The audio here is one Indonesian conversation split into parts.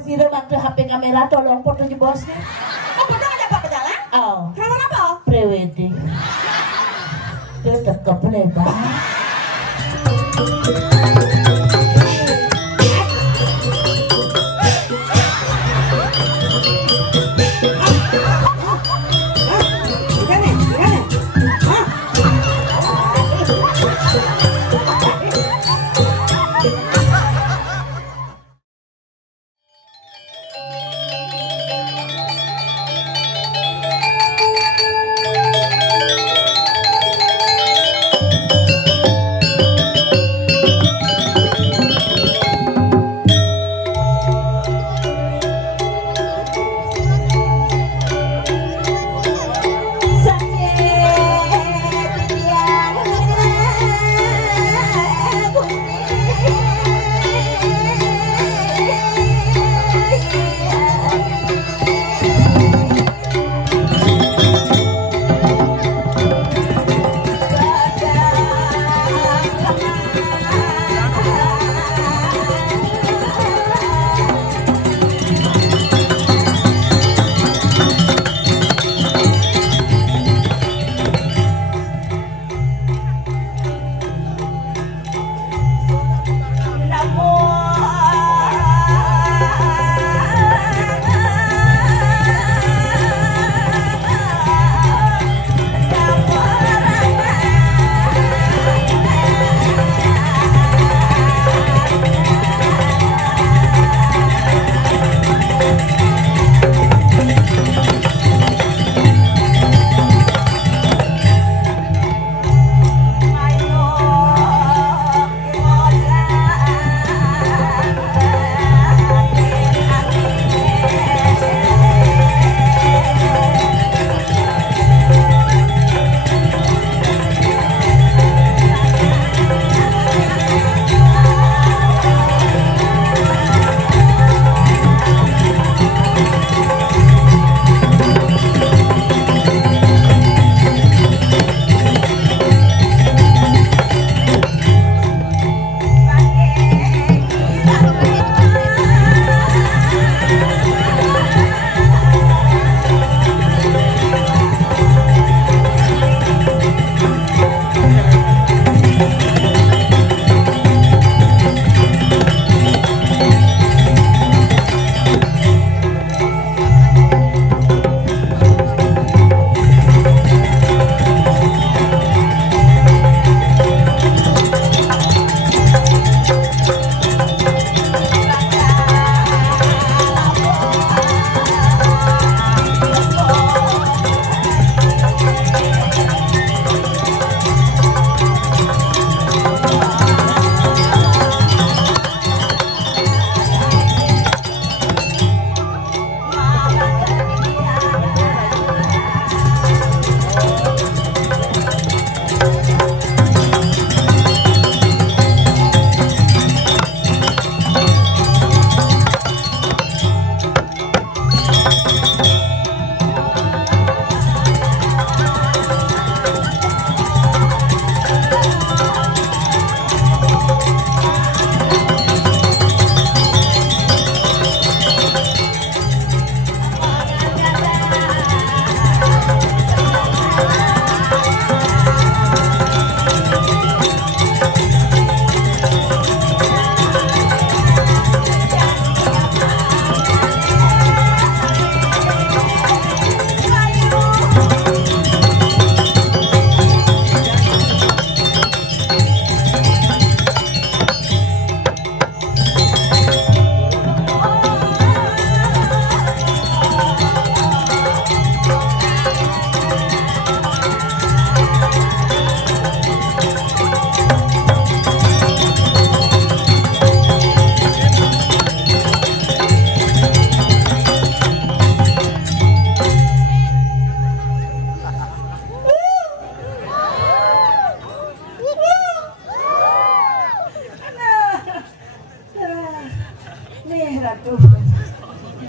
Sira waktu HP kamera tolong foto di bosnya. Oh, foto ada apa jalan? Oh. Kamera apa? Prewedding. Tetap keplebar.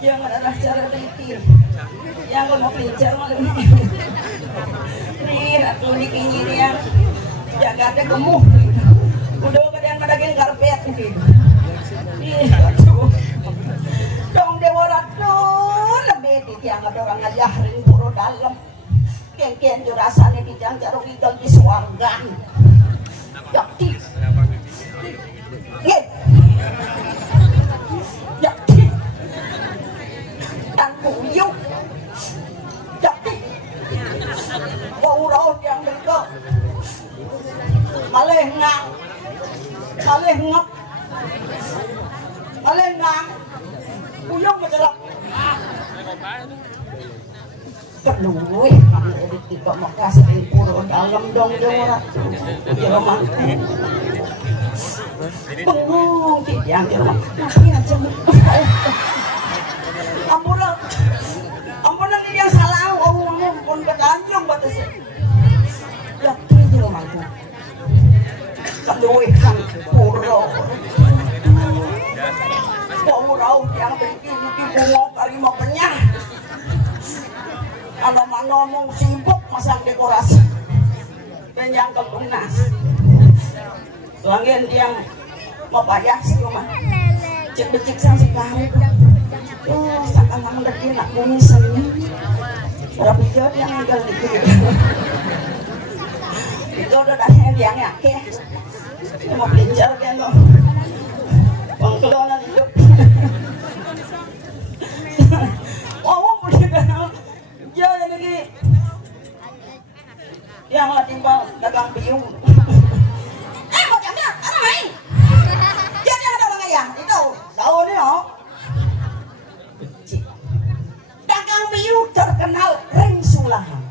Jangan ada cara pikir. Yang mau pincar mah nih ratu ini yang jagatnya gemuh. Udah kadang-kadang karpet gitu. Nih ratu. sancar wigal di swargan. Yakti. Nggih. Yakti. Dan kuyuk. Yakti. Bau raut yang berikut. Malih ngang. Malih ngep. Malih ngang. Kuyuk menjelak. Keluih kami edit kita makas di puro dalam dong jawara jerman bengong yang jerman tapi aja ampun ini yang salah ampun kedanjung batas laki jerman keluih kan puro bau yang bikin di bunga karima penyah kalau ngomong sibuk masang dekorasi dan yang kelunas langit yang mau payah sih rumah cek-cek sang si kare oh sakang kamu lagi nak bumi seni berapa jauh yang tinggal di kiri itu udah dah yang ya mau belajar kan lo pengkelonan hidup oh boleh kan ya lagi yang lah timbal dagang biung mau jamnya apa main dia ada orang ayah itu daun ini oh dagang biung terkenal ring sulahan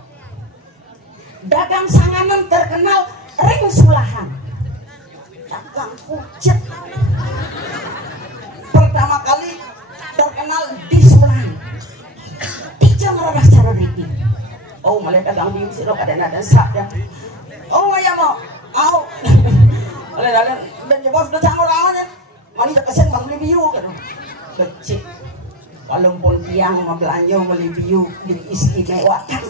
dagang sanganan terkenal ring sulahan dagang pucet pertama kali terkenal di Sulahan merah cara riki. Oh malah dagang biu sih lo kadang ada sak ya. Oh ya mau, au. Malah dan ya bos udah canggul aja. Mani tak kesen bang beli biu kan. Kecil. Walaupun tiang mau belanja beli biu diistimewakan.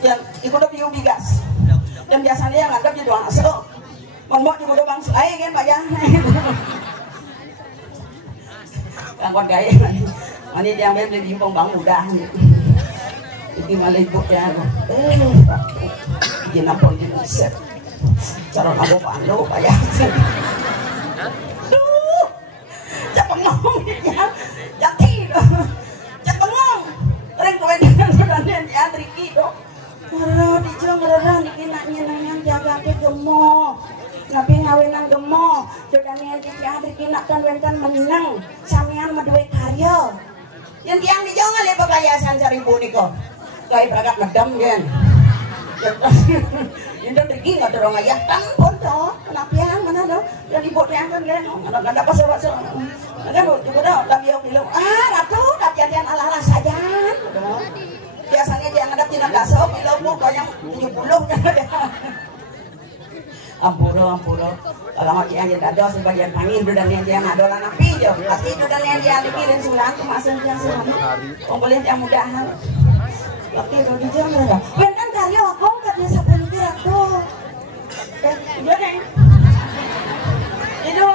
Yang ikut ada biu bigas. Dan biasanya yang nganggap jadi doang asal. Mau juga udah bang selai kan pak ya. Gangguan gaya mani dia ambil beli impong bang mudah ini malah ibu ya gina pun di set cara nabo pando payah duh cak pengong ya jati cak pengong ring kewenangan sebenarnya di atriki do marah dijong marah dikina nyenangan jaga ke gemuk tapi ngawinan gemuk jodanya di atriki nak kan wenkan menang samian medue karya yang tiang dijongal ya pekayasan cari boniko kayak berangkat ngedam kan yang dan pergi nggak terong ayah tampon toh kenapa yang mana toh yang ibu yang kan mana nggak dapat sobat kan juga dah tapi yang bilang ratu latihan ala saja biasanya dia ngadap tina dasar bilang mau yang 70 kan ada ampuro kalau macam yang ada sebagian angin dan yang ada lah napi jo pasti itu dan yang dia dikirim sulang kemasan yang sulang boleh yang mudahan tapi itu dia nggak bentang karya aku katanya siapa nih ratu iya deh itu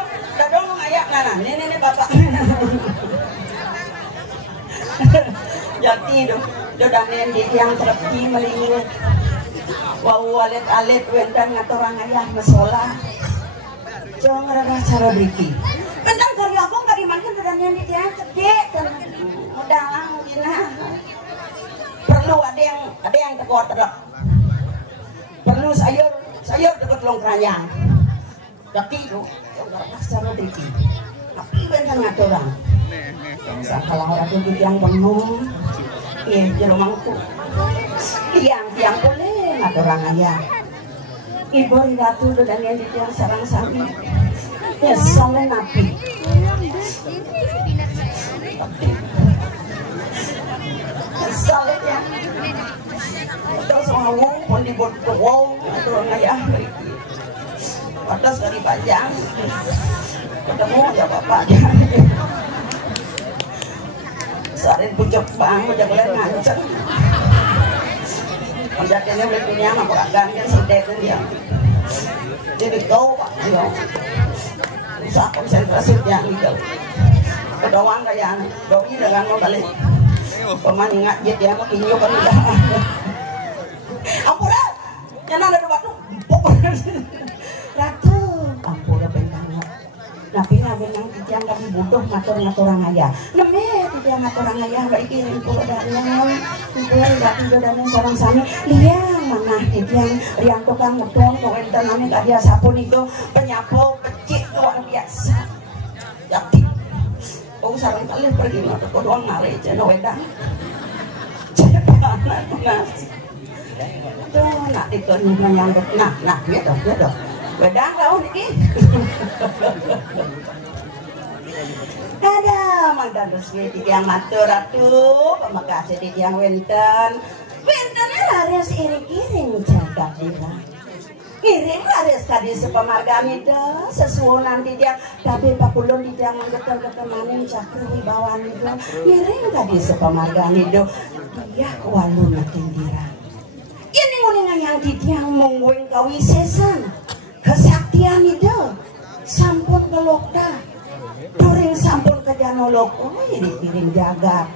dadong ngayak nana ini bapak jadi itu dan yang terpi melingit wow alit wendan ngaturang ayah masalah jangan ada cara biki bentang karya aku nggak dimakan dan yang dia cedek dan udah mungkin perlu ada yang tekor terus perlu sayur dekat longkrayang tapi itu nggak ada cara biki tapi bentang ngaturang kalau orang itu yang penuh jadi mangku tiang boleh ngaturang ayah ibu ratu dan yang yang sarang sami ya soleh nabi soleh ya terus ngomong pun dibuat wow ngaturang ayah atas dari panjang ketemu ya bapaknya sarin pucuk bang udah mulai nganceng menjadinya berikutnya apa kan sedek dia jadi kau pak dia usaha konsentrasi yang gitu kedawang kayak doi dengan mau balik pemain ingat dia mau kinyo kan udah ampura Yang ada batu, ratu, ampun bentangnya. Nabi benang titiang kami butuh ngatur-ngaturan ayah. Neme titiang ngaturan ayah, gak ikirin pulau danang, pulau ratu danang sarang sami. Liang mana titiang riang tukang mutung, kau enten nami gak dia sapu itu penyapu pecik luar biasa. Jadi, kau sarang kali pergi mata kau doang mare cina wedang. Cepat nasi. Tuh nak dikoni menyambut nah gitu wedang kau niki. Ada mangdan resmi titiang matur ratu pemakasih titiang wenten laris iring-iring jagat dira iring laris tadi sepemargaan itu sesuunan titiang tapi pakulun titiang manggetel-getemanin cakri wibawan itu iring tadi sepemargaan itu dia walun tindira ini nguningan yang titiang mungguin kawisesan kesaktian itu sampun kelokta turing sampun ke janoloko ini piring jagat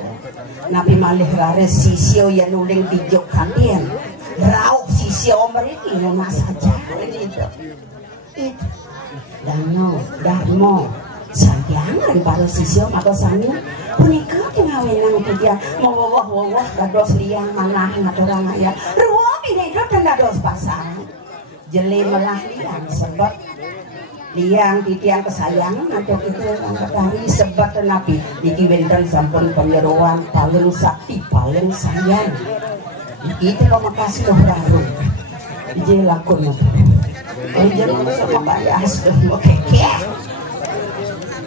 nabi malih rares sisio ya nuling dijok kalian rauk sisio mereka yang saja itu dano darmo sanjangan baru sisio atau sami punika tingawin yang dia mau wawah dados liang manah ngaturang ayah ruang ini itu dados pasang jeli melah liang sebab liang titiang kesayangan atau itu angkat hari sebab nabi niki wenten sampun penyeruan paling sakti paling sayang itu lo makasih lo baru ije lakun ije sama bayas oke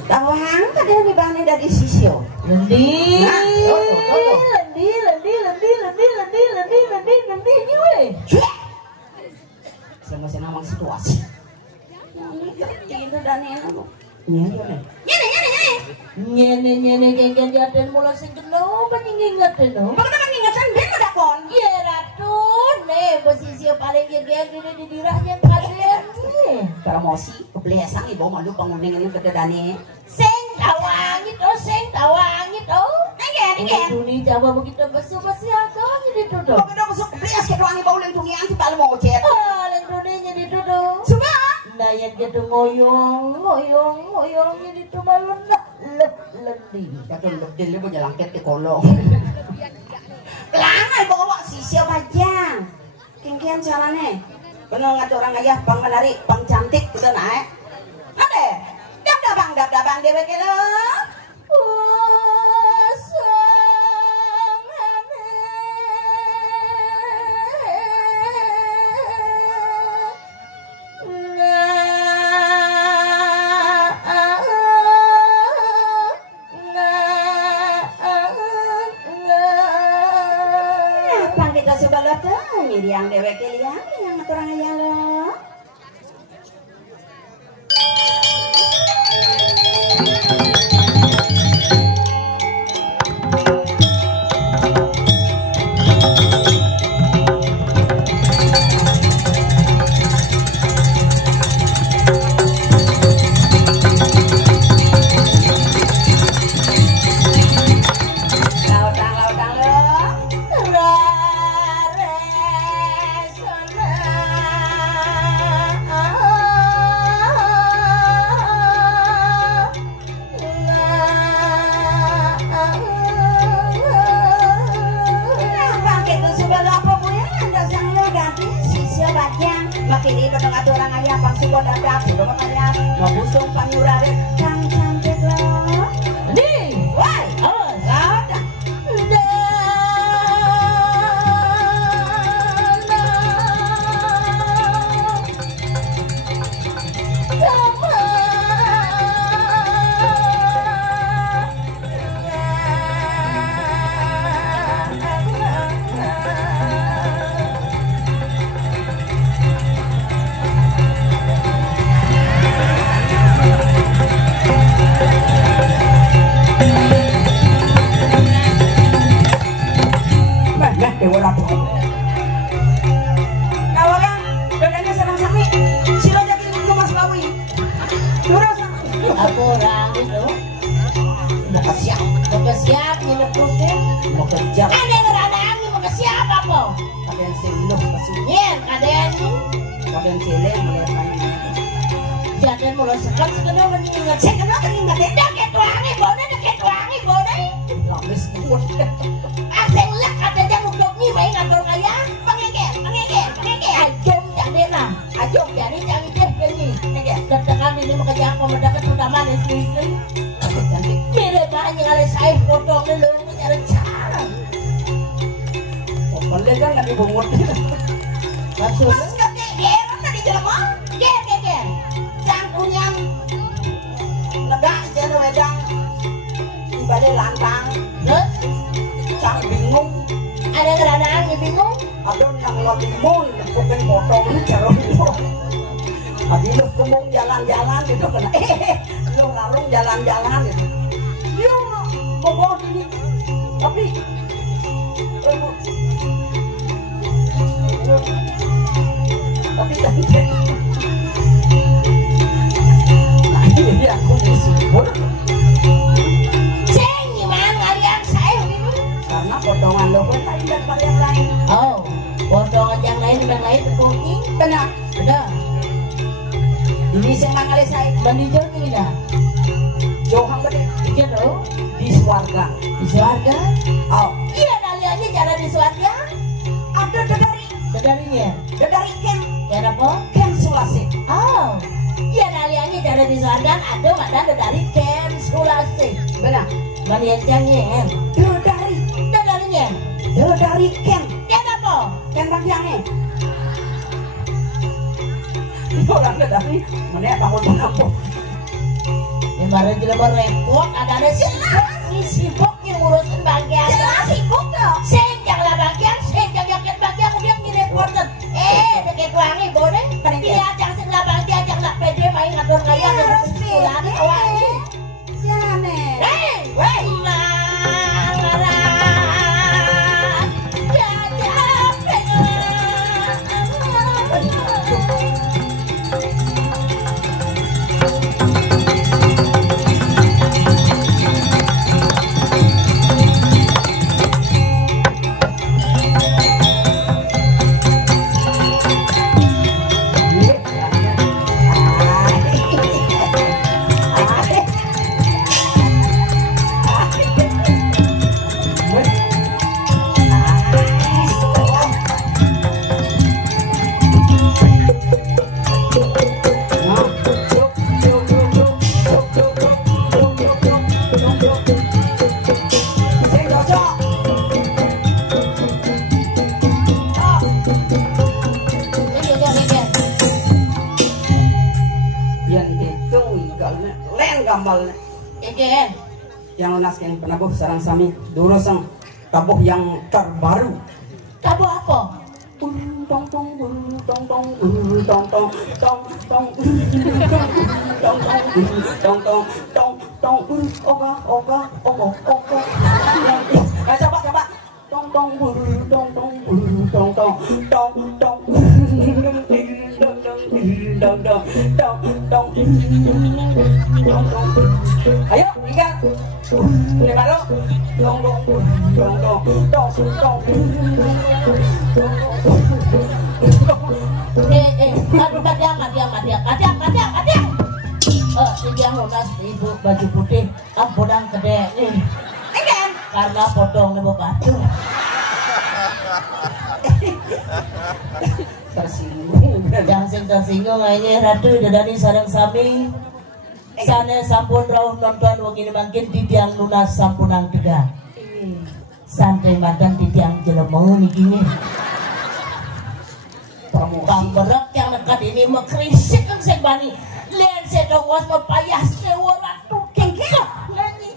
tawang tadi dibani dari sisio lendi semua senang situasi itu dan nyene genggen diaden mula sing kena pengingetan no bagaimana ingatan ben udah kon iya ratu nih posisi paling genggen di dirahnya kaden promosi kebiasaan ibu malu penguning ini kededane sing tawang itu ini dunia Jawa begitu besi atau jadi duduk begitu besok kebias kedoangi bau leng tungi anti paling mau cet leng dunia jadi duduk sudah Dayan gitu ngoyong jadi cuma lendi. Jatuh lebih punya langket di kolong. Langai bawa sisio bajang. Kengkian carane. Bener ngatur orang ayah pang menarik, pang cantik kita naik. Ade, dap-dabang dewe kelo. Yang dewek liang yang aturan ayah lo. Makini pada ngatu orang ayah pang suko dadak sudah makanya mau busung panyurare kang cantik loh Nih, why ada Dewa Ratu. Kawalan, dadanya senang sami. Sila jadi Mas Lawi. Durus. aku orang itu Mau kesiap. nginep rutin Mau kerja. ada yang ngeradang mau ke siapa kok Ada yang sing loh kasih. nyen ada jaden Kaden cile melihat mana. jaden mulai sekat sekarang mengingat saya kenapa mengingat tidak ketuangi boleh ketuangi boleh Lapis kuat. asing lah kata dia ngudok nih main ngatur kaya pengege ajong jaden lah ajong jadi jangan deh gini deg-degan ini mau kerja pemendakan pertama istri Cantik. mirip banyak kali saya potong dulu mencari cara Boleh kan nggak dibungut. maksudnya nggak geger tadi jelema geger sang punya Negak jadi wedang. Dibalik lantang. terus Sang bingung. ada keadaan yang bingung Aduh yang lo bingung. Bukan potong lu cara bingung. Habis lu kemung jalan-jalan gitu kena. Lu larung jalan-jalan gitu. Dia bawa gini. Tapi nah ini aku disebut sing gimana kalian saya bingung karena potongan lo pun lain daripada yang lain. oh potongan yang lain kuning Benar. udah Ini sing mangali saya bandijau ini dah Johang gede pikir lo di Swarga. di Swarga Oh, iya kaliannya jalan di Swarga ada dedarinya dari ya apa Ken Sulasi. oh iya kaliannya jalan di Swarga ada mana dari Ken Sulasi Benar. maniancangnya Dedarinya dari Ken. ya apa Ken Bangsiangnya. Orang dari mana bangun mengampun. yang baru jelema repot ada si sibuk yang ngurusin bagian jelas sibuk dong senjang lah bagian senjang yakin bagian kemudian ngirepotan deket wangi boleh dia ajang sing lah bagian ajang lah pede main ngatur kaya dan sekolah di wangi Ya nih. weh mangaras jajah yang lunas yang penabuh sarang sami dulu sang tabuh yang terbaru tabuh apa? tong tong tong tong tong tong tong tong tong tong tong tong oga coba tong tong tong tong tong tong tong ayo tiga lima lo dong dia lunas ibu baju putih bodang gede karena potong nebo batu tersinggung yang tersinggung ini ratu dari sarang sami sana sampun rawuh nonton wong makin di tiang lunas sampunang tega santai madan di tiang jelema niki pamberak yang dekat ini mekrisik kan sing bani lian sedongos mepayas ora tukengke nani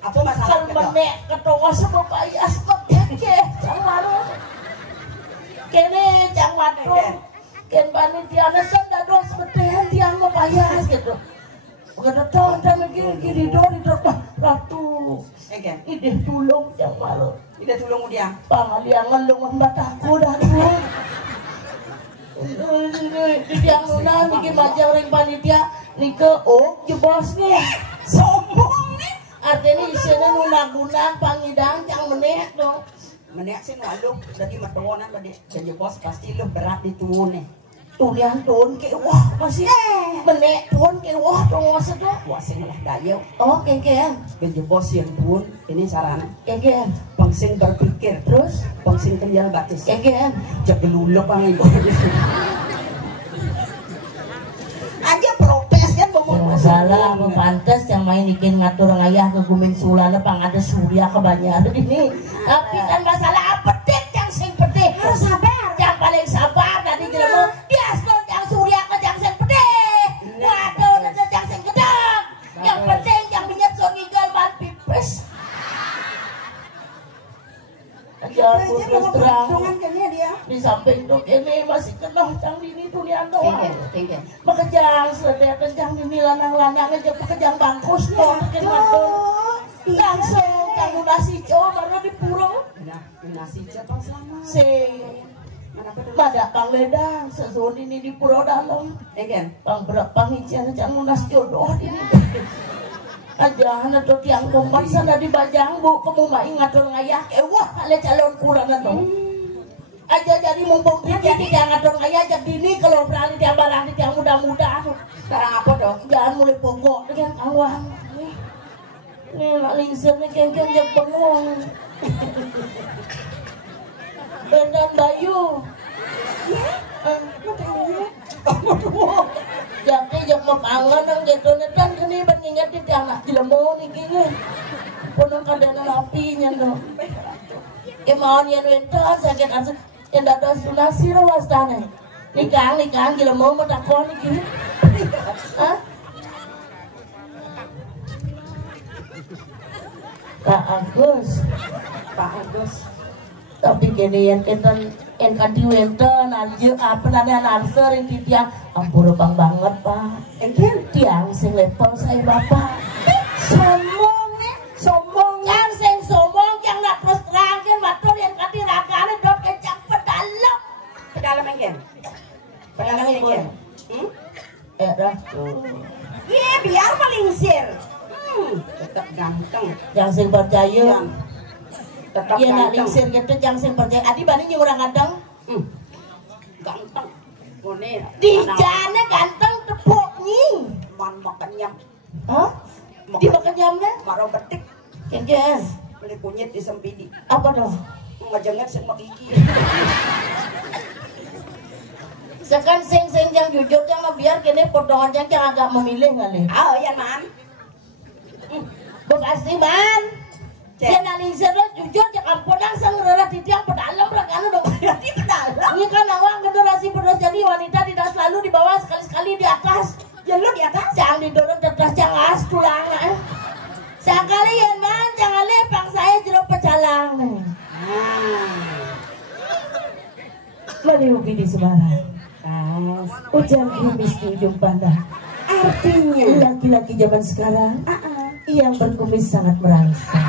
apa masalah menek ketongos mepayas mekeke jamaru kene jang wadon ken bani tiana dados betehan tiang mepayas gitu kada tahu dan gini dori terpah ratu ide tulung jang malu ide tulung dia pangaliangan lungan bataku dah yang nuna niki majang ring panitia nike jebos nih sombong nih artinya isinya nuna gunang pangidang cang meneh dong Menek sih ngaluk dari matonan tadi jadi bos pasti lu berat dituun nih. Tulian tuun ke wah masih menek tuun ke wah tuh sedok. Wah sing lah dayo. Oh kengkean. Jadi bos yang tuun ini sarana. Kengkean. Pangsing berpikir Terus pangsing kenjal batis. kengkean. Jagelulok ang ibu. Aja protes kan Yang masalah apa pantas yang main ikin ngatur ngayah ke Guming Sulana pang ada surya kebanyakan ini. Tapi kan masalah petik yang sing petik harus sabar. Yang paling sabar tadi jelema dia yang surya ke yang sing petik. Waduh dan yang sing gedang. Yang penting yang minyak songigal ban pipes. Jangan terus terang di samping dok ini masih kena cang ini dunia doang. Makejang selesai kejang ini lanang-lanang aja makejang bangkus dong makin matur. Langsung kamu nasi coba baru di puro. Nasi coba selama. Pada pang ledang sesuatu ini di puro dalam. Pang berat pang ijan cang lunas jodoh ini. Aja na to tiang kumpan sana di bajang bu kamu mah ngatur ngayah wah ale calon kurang atau aja jadi mumpung jadi tiang ngatur ngayah jadi ini kalau berani tiang barang di tiang muda-muda Sekarang apa dong? jangan mulai pokok dengan kawan nih nak lingsir nih kengkeng jam bengong Bendan Bayu jadi jam mapangan ang gitu netan kini bandingan di anak jelemo nih kini punong kadana apinya no kemauan yang wentan sakit asal yang datang sunasi rawas tanah nikang jelemo mau takon nih kini ah Pak Agus tapi gini yang kita yang kadi wenten aja apa nanya narser yang tiang ampun bang banget pak tiang sing level saya bapak sombong yang sing sombong yang nak terus terang kan matur yang kadi ragane dot kecak pedalem Pedalem dah iya biar melingsir tetap ganteng yang sing percaya tetap iya nak ganteng lingsir gitu yang sing percaya adi banding yang orang kadang ganteng di jana ganteng tepuk nying man makannya hah? Di makannya maro betik kengkeng beli kunyit di sempidi apa dong? ngajengnya sing makiki Sekan sing yang jujur jangan biar kini potongan yang agak memilih kali. oh ya man Bekasi man. Dia nalingsir lo jujur jangan podang sang rara titiang pedalam rekan dong. di pedalem Ini kan awang generasi penerus jadi wanita tidak selalu di bawah sekali-sekali di atas. ya lu di atas Jangan didorong tetas jangan tulang. Sekali ya man jangan lepang saya jeruk pecalang. Mari ubi di Semarang. Hujan gerimis di ujung pandang. artinya Laki-laki zaman sekarang yang berkumis sangat merangsang.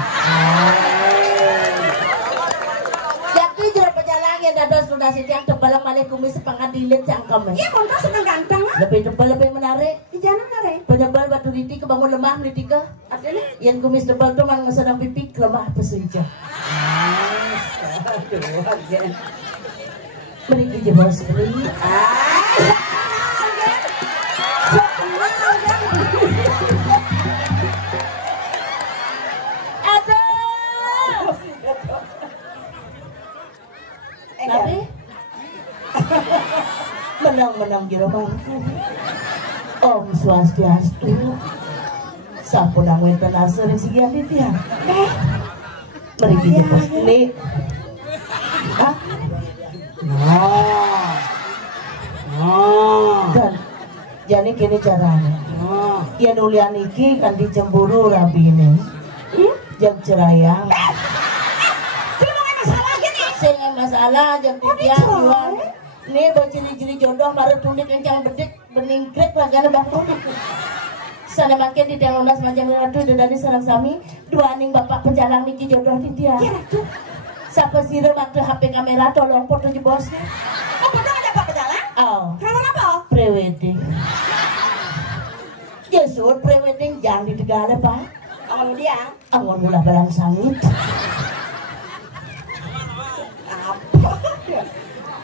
Jadi jeruk pecalang yang dados sudah sitiang tebal malih kumis sepangadilit cangkem. iya kontak seneng ganteng Lebih tebal lebih menarik. jangan nare Penyebal batu liti kebangun lemah liti ke. artinya Yang kumis tebal tuh mang ngesenang pipi lemah pesuja. Beri jebol sebeli. Aduh. Tapi menang-menang di rumahku. Om Swastiastu. Sampun wenten asring sigian titiang. Beri jebol sebeli. Ah. Dan jadi kini caranya ya nulian iki kan dicemburu rabi ini jam cerayang sing masalah jam titiang jual ini bawa ciri-ciri jodoh baru tulik kencang bedik beningkrik lagana bakul sana makin di tiang lunas manjang ratu dari sarang sami dua aning bapak pejalang niki jodoh titiang siapa sih waktu HP kamera tolong foto di bosnya. oh betul ada apa jalan Oh, kawan apa prewedding. Ya sur prewedding jangan di Tegale pak. kemudian Angon mula barang sangit.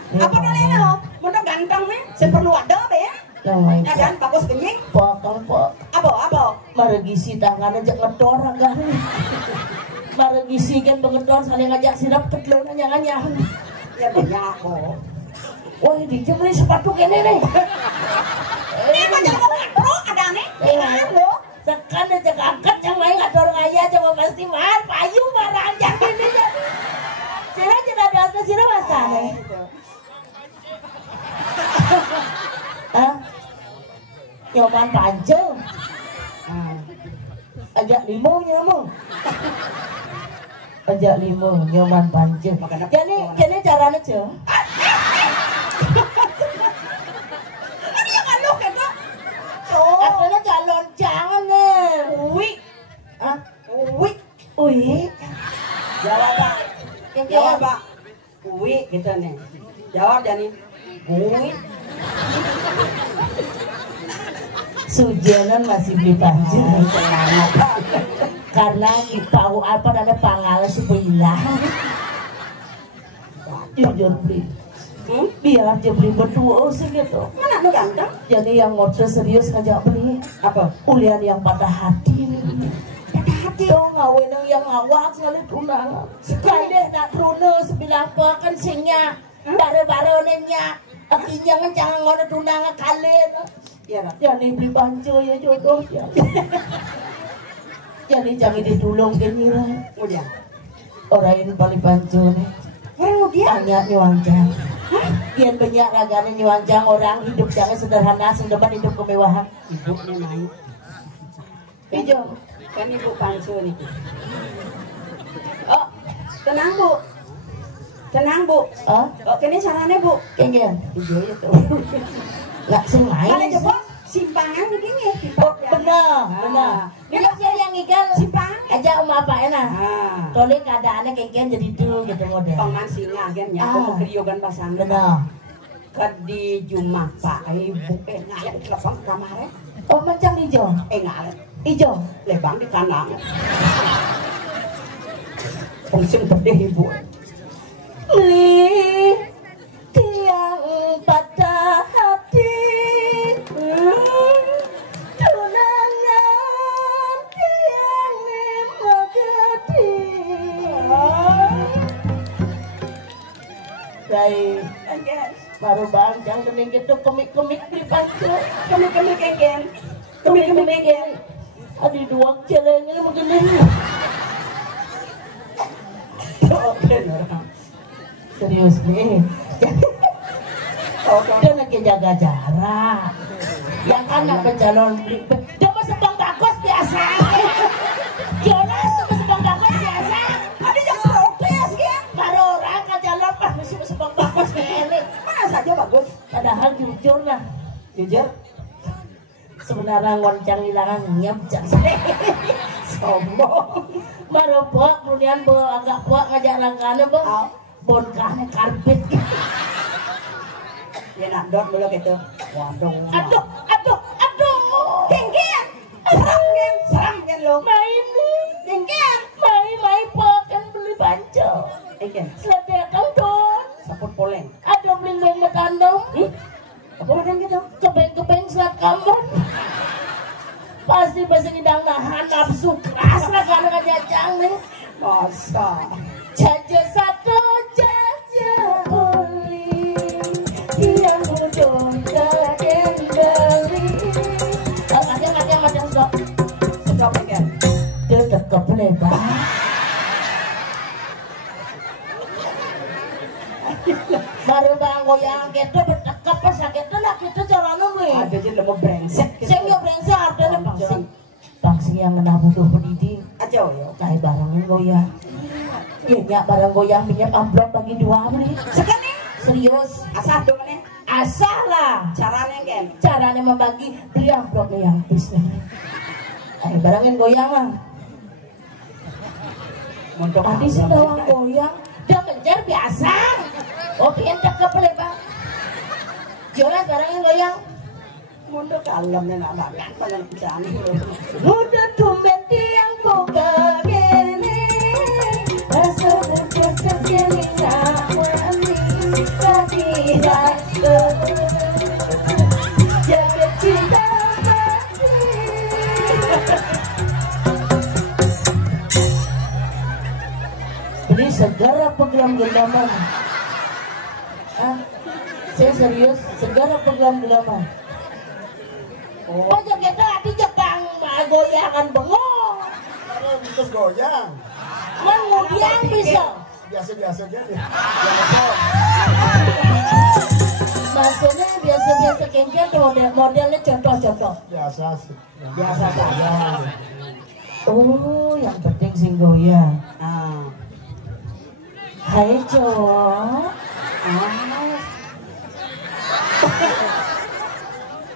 Apa namanya? Mudah ganteng nih, saya perlu ada be ya. Namanya Dan bagus kenying. Pok. Apa? Maragisi tangan aja ngedor agak. Maragisi kan bengedor saling ngajak sirap kedlon anyang-anyang. Ya banyak kok. Wah, di jemri sepatu kene nih. Ini macam mau ada nih. Halo. Sekan aja kakak yang main ngador ngaya coba pasti mahal payu barang yang ini. Sira jadi ada sira masane. Hah? Nyoban pancung. Ajak limo nyamuk. Ajak limo nyoban pancung. Jadi caranya cuy. Ini yang malu kan tuh. Katanya calon jangan nih. Ui. Hah? Ui. Jawab pak. Jawab pak. Ui gitu nih. Jawab Jani. Ui. Sujanan masih beli baju karena ipau apa ada pangala si hilang jujur beli biar aja beli berdua sih gitu. Mana lu ganteng? Jadi yang model serius ngajak beli Apa? ulian yang pada hati pada hati dong ngawin yang ngawak sekali tunangan sekali tak truna sebilah apa kan singnya baru-baru nenya akhirnya kan jangan ngono tunangan kalian. Iya lah. Jadi beli banco ya jodoh ya. Jadi jangan ditulung gini lah. Udah. Orang ini paling banco nih. Orang dia? Banyak nyuancang. Biar banyak raganya nyuancang orang hidup jangan sederhana, sedepan hidup kemewahan. Ibunya naik. Hijau. Kan ibu pansu nih. Oh, tenang bu. Tenang bu. Oh, Kini caranya bu. kenggen. Hijau itu. Nggak sengaja. Kalau coba simpangan begini. Oh, benar. Dia yang ikan. Simpangan. Aja apa enak. Kalau keadaannya kenggen jadi tuh gitu model. Pangan singa kan ya. Aku keriogan pasangan. Benar. Di Jumat pak ibu ngalet telepon ke kamarnya. Oh, macam hijau. Ngalet. Hijau. Lebang di kanan. Langsung pedih ibu. Beli tiang patah hati tunangan tiang magati baik baru bangkang kening gitu kemik-kemik di pancu Kemik-kemik egen. kemik-kemik egen adi dua celeng ini begini serius nih dia lagi jaga jarak yang kan nggak calon dia mah sebang bagus biasa Jonas tuh sebang bagus biasa Ada yang protes kan? baru orang kan calon mah mesti sebang bagus kayak Mana saja bagus. padahal jujur lah Jujur. sebenarnya ngoncang hilangan nyamcak sombong baru buat kemudian bawa agak buat ngajak rangkanya bawa bonkahnya karbit Ya nak dot dulu gitu. Waduh. aduh Tinggi. Seram kan lo. main nih Tinggi. main kan beli banco Tinggi. seledekan don Saput poleng. ada beli metandong Apa makan gitu? kebeng selat kamar pasti bahasa ngidang nahan nafsu keras lah karena ngajajang nih Masa. jaja satu jaja oli yang ujung kendali macam stop Stop kan? dia dekap lebar baru bang goyang kita bertekap pas sakitnya lah kita caranya nih Ada je lemah brengsek. saya nggak brengsek artinya pangsing yang kena butuh pendidik Aja ya. kayak barangnya goyang ya barang goyang minyak amplop bagi dua nih Sekali. serius Asal dong nih. asal lah Caranya kan? caranya membagi beli amplopnya yang bis nih barangin goyang lah Untuk tadi sih doang goyang dia kejar biasa oh pengen cakep lebar jelas barangin goyang Mundur kalem nih nak makan pada pecahan. udah tumben tiang buka gini rasa bercocok gini nak wani tadi segera program genggaman. Saya serius, segera program genggaman. Oh, kita ati Jepang goyangan bengong. Terus goyang. Mengudiang bisa. Biasa-biasa aja. Maksudnya biasa-biasa kengkeng modelnya contoh-contoh. Biasa sih. Biasa saja. Oh, yang penting sing goyang. Hai cowok.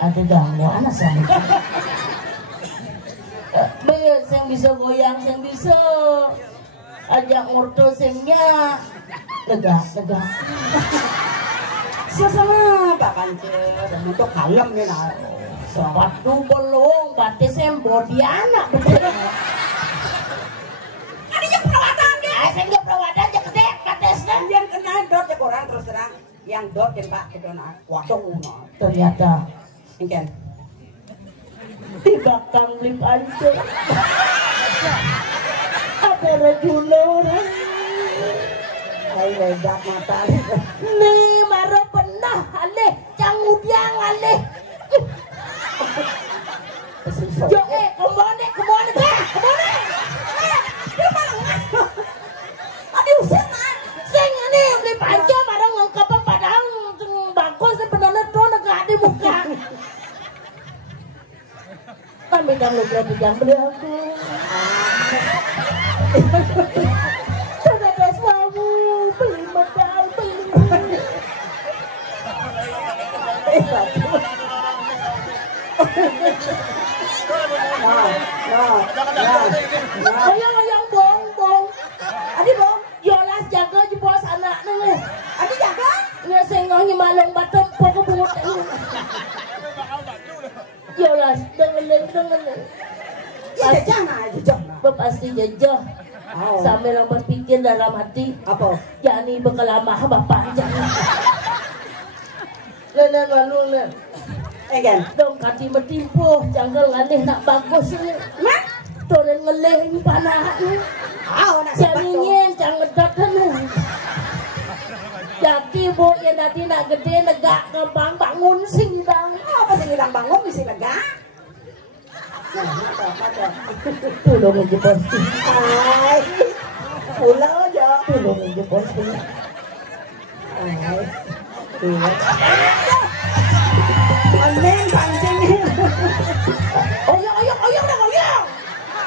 Ada gangguan asal. Baik, yang bisa goyang, yang bisa ajak orto sengnya lega. Sama Pak Kancil, untuk kalem nih nah. Sepatu belum, batis yang bodi anak betul. Adanya perawatan deh. Sehingga perawatan aja gede, batisnya. Yang kena dot ya orang terus terang. Yang dot kan Pak, itu nah. Waduh, Ternyata Ingken. di belakang lip aja ada rajuna orang. Hai ledak mata. Nih marah pernah aleh, cangudiang aleh. Jo kemana? Aduh sing ini lip aja marah ngangkap padahal bagus sebenarnya tuh negara di muka. Kami dan lu berarti jangan beli aku. Sudah ada suamu, beli medal, beli. Ayang bong. Adi bong, Yolas jaga di bos anak nih. Adi jaga? Nggak senggangnya malang batam pokok bungut. Yolas, dengerin. Pasti jajah. Sambil yang berpikir dalam hati. Apa? Yani bakal lama bapak jangan. Nenek lalu nen. Egen. Dong kati metimpuh, jangan ngalih nak bagus ni. Mak? Toren ngelih panah ni. Nak sebab tu. Jangan jangan datang ni. Jadi bu yang nanti nak gede negak kembang bangun sing dang. Apa sih hilang bangun mesti lega? Tolong aja bos. Hai. Pulau aja. Tolong aja bos. Amin pancing. Oyong dah oyong.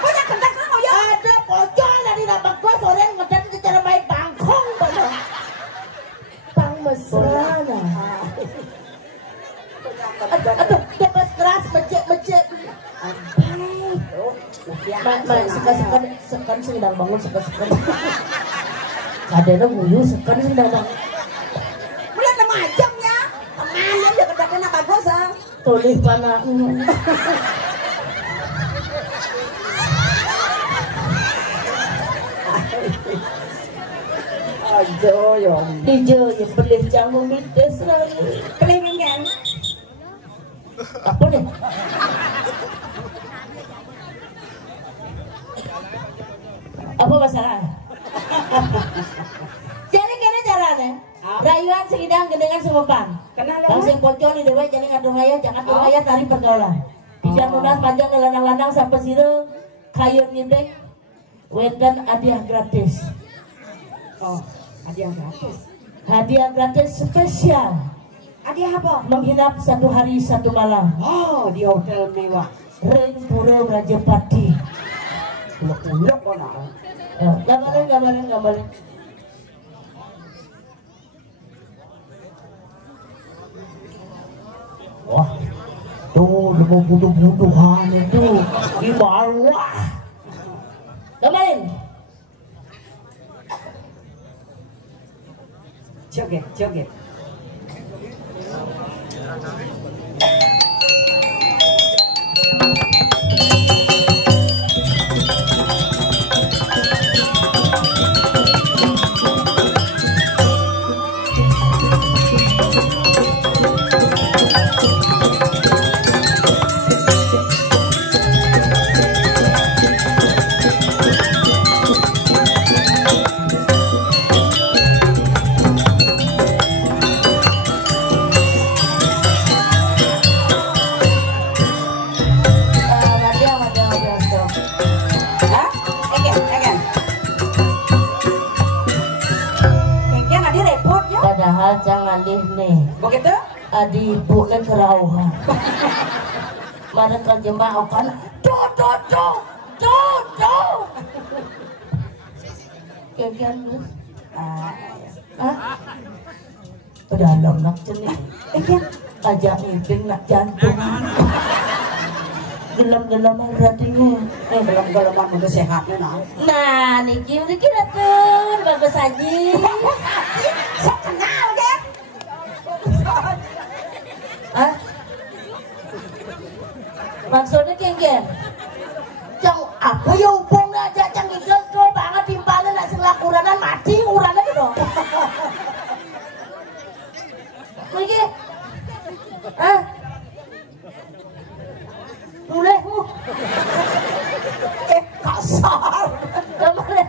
Banyak kentak kan oyong. Ada pocong dari dapat gua sore ngedan secara baik bangkong bener. Bang mesra nah. Aduh, tebas keras mecek. Sekan sedang bangun sekan. Kadang nguyu sekan sedang bangun. Mulai 5 jam ya. Mana dia kedapnya bagus ah. Tolih panah. Ajo yo. Ijo yang beli jamu mites lagi. Kelingan. Apa deh? Apa masalah? Jadi kena caranya. Rayuan singidang gendengan semepan. Kenapa? Langsung pocong di dewa jadi ngadu raya jangan raya tari pergaulan. Dijang lunas panjang lanang-lanang sampai siru kayu nindek. Wenten hadiah gratis. Oh, hadiah gratis. Hadiah gratis spesial. Hadiah apa? Menginap 1 hari 1 malam. Oh, di hotel mewah. Ring Pura Rajapati. Ulek kok nak. Gambarin. Wah, tuh mau butuh-butuhan itu di bawah. Gambarin. Joget. padahal jangan deh nih. Begitu? Adi ibu nih kerauhan. Mana terjemahkan do. Kegian Gus. Dalam nak cenik. Ajak ngiping nak jantung. Gelam-gelam hatinya. Gelam-gelaman untuk sehatnya nah. Nah, niki datun bagus saji. Sok kenal kan? Hah? Maksudnya kengken? Cang apa ya hubungnya aja cang igel tuh banget timpalnya nak selakuranan mati urannya gitu. Lagi? Hah? Mulaimu? Kasar. Kemarin.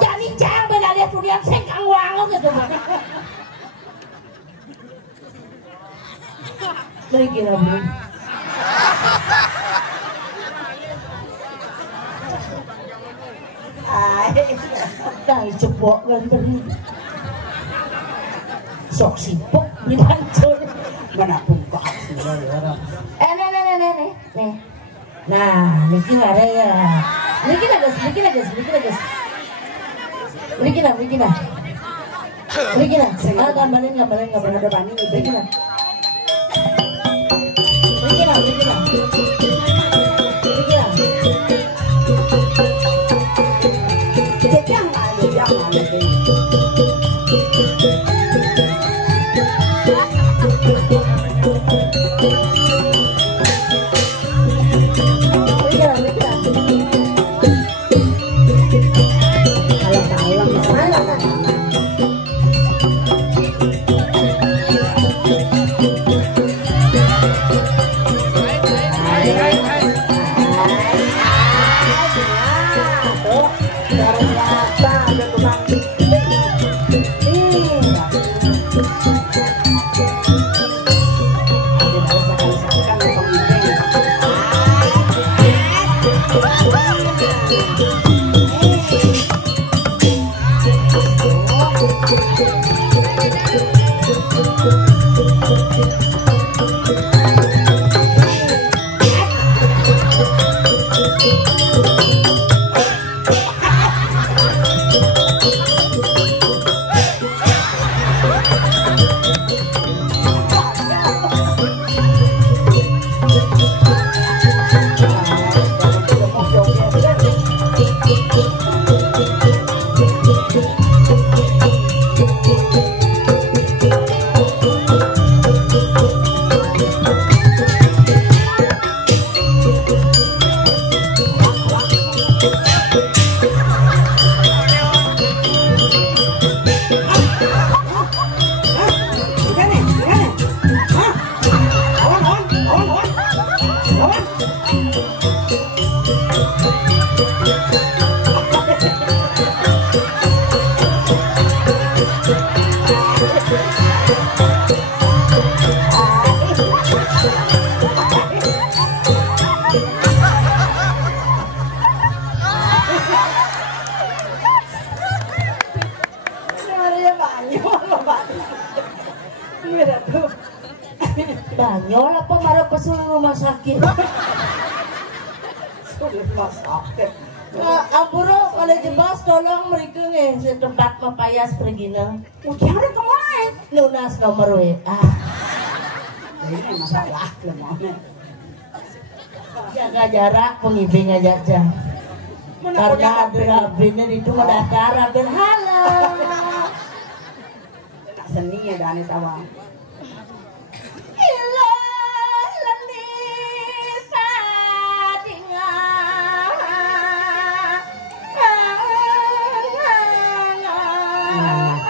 Jadi jangan benar dia sudah sengkang wangu gitu. Beri kira beri. Dai cepok kan beri. Sok sipok di hancur. Mana buka. Nih. Nah, niki ada ya. Niki nagas. Ah, gambarin ada bani. Niki nah. Banyol apa marah pesul rumah sakit? Rumah sakit. Ampuro kalau jebas tolong mereka nih setempat mapayas pergi na. Ujian kemana? Lunas nomor we. Ini masalah kemana? Jaga jarak pengibing aja jam. Karena Abinnya itu mendaftar berhala. Nak seni ya Dani tawang.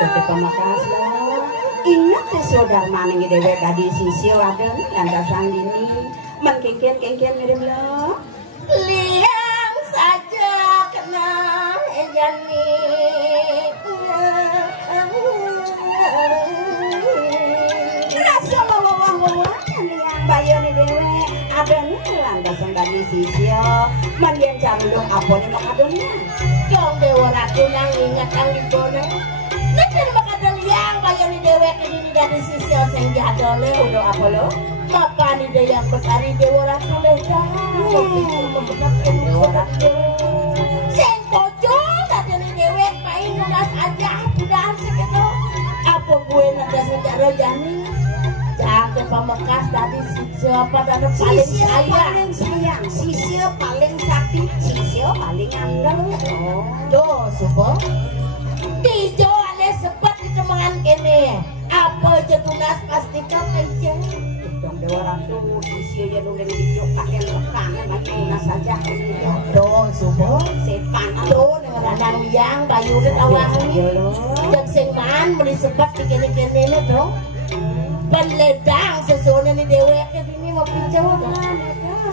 Tete pamakaslah. Ingat teh saudara maning dewek tadi sisio aden lantasan dini men kengkian ngirim lo. Liang saja kena jani. Rasa wawang-wawangan liang bayoni dewek aden lantasan tadi sisio men yen jamlung apone mak adonnya. Yang dewa ratu nang ingat kang dibone. Nanti bakal liang bayoni dewek ini dari sisi sing jadole. Udah apa lo? Bapak ni dia yang bertari dewa ratu lega. Dewa ratu. Sing pojok tadi ni dewek main nugas aja udah segitu. Apa gue nanti secara jani? Jangan pamekas tadi siapa dan paling sayang, sisio paling sakti, sisio paling andal. Tuh, supo. Dijo ale sepet di temangan kene. Apa aja tunas pasti kau aja. Dong dewa ratu, sisio ya dong dari dijo kakek rekanan lagi tunas saja. Tuh, supo. Sepan Tuh dengan radang liang bayu dan awangi. Jak sing man meni sepet di kene-kene tuh. Penledang sesuatu ni dewek ke dini mau pinjau kan.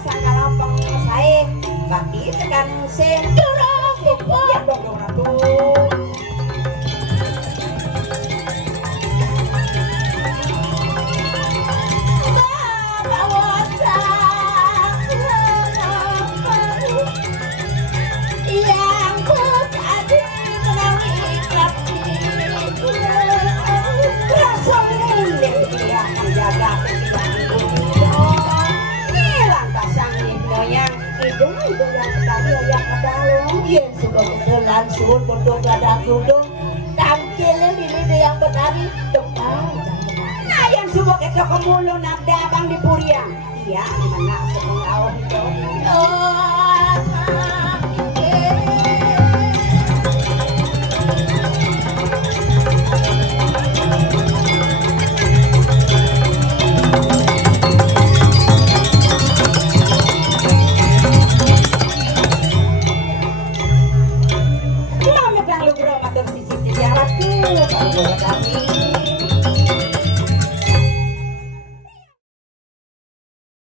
Sangka lapang saya. Bagi tekan sen. Durang, supo. Ya dong dewa ratu. Yen sudah ketelan suun bodong lada kudung tangkilin ini yang bertari depan. Nah yang subuh itu kemulu nabda abang di Puriang. Iya mana sepengau itu. Kami